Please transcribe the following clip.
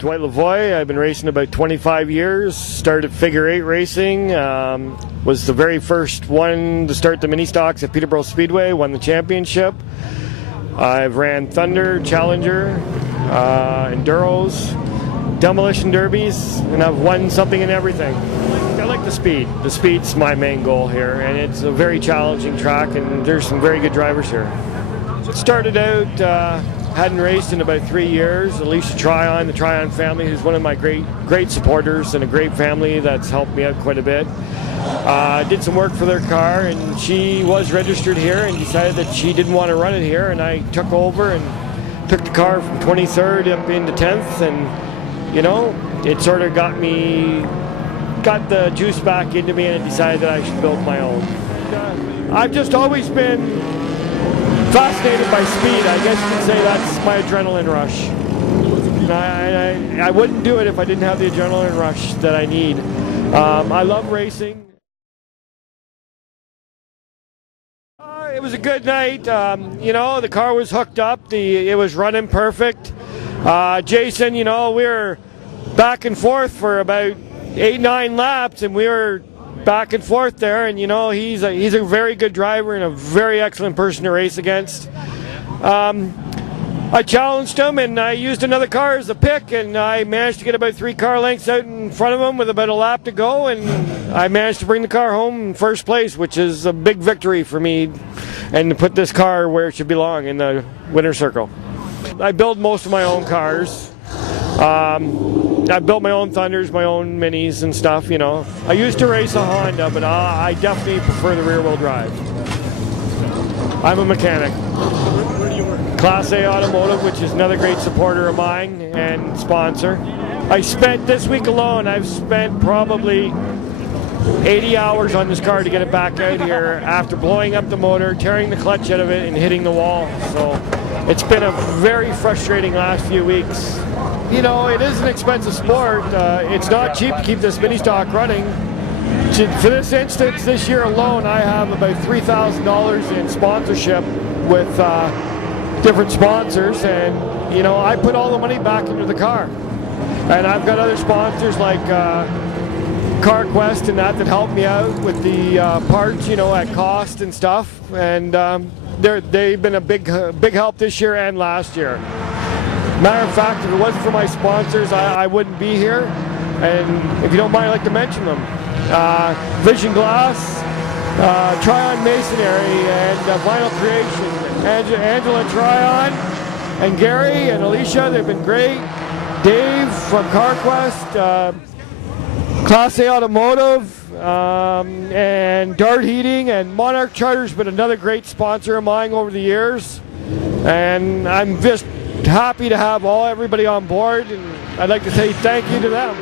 Dwight Lavoie. I've been racing about 25 years. Started figure eight racing. Was the very first one to start the mini stocks at Kawartha Speedway. Won the championship. I've ran Thunder, Challenger, Enduros, Demolition Derbies, and I've won something and everything. I like the speed. The speed's my main goal here, and it's a very challenging track, and there's some very good drivers here. It started out, hadn't raced in about 3 years. Alicia Tryon, the Tryon family, who's one of my great supporters and a great family that's helped me out quite a bit. Did some work for their car, and she was registered here and decided that she didn't want to run it here, and I took over and took the car from 23rd up into 10th, and you know, it sort of got the juice back into me, and I decided that I should build my own. I've just always been fascinated by speed. I guess you could say that's my adrenaline rush. I wouldn't do it if I didn't have the adrenaline rush that I need. I love racing. It was a good night. You know, the car was hooked up. It was running perfect. Jason, you know, we were back and forth for about 8-9 laps, and we were back and forth there, and you know, he's a very good driver and a very excellent person to race against. I challenged him, and I used another car as a pick, and I managed to get about 3 car lengths out in front of him with about a lap to go, and I managed to bring the car home in first place, which is a big victory for me, and to put this car where it should belong, in the winner's circle. I build most of my own cars. I built my own Thunders, my own Minis and stuff, you know. I used to race a Honda, but I definitely prefer the rear-wheel drive. I'm a mechanic. Where do you work? Class A Automotive, which is another great supporter of mine and sponsor. I spent, this week alone, I've spent probably 80 hours on this car to get it back out here after blowing up the motor, tearing the clutch out of it, and hitting the wall. So it's been a very frustrating last few weeks. You know, it is an expensive sport. It's not cheap to keep this mini stock running. For this instance, this year alone, I have about $3,000 in sponsorship with different sponsors, and you know, I put all the money back into the car. And I've got other sponsors like CarQuest and that help me out with the parts, you know, at cost and stuff. And they've been a big help this year and last year. Matter of fact, if it wasn't for my sponsors, I wouldn't be here. And if you don't mind, I'd like to mention them. Vision Glass, Tryon Masonry, and Vinyl Creation. Angela Tryon and Gary and Alicia, they've been great. Dave from CarQuest, Class A Automotive, and Dart Heating, and Monarch Charter's been another great sponsor of mine over the years. And I'm just happy to have everybody on board, and I'd like to say thank you to them.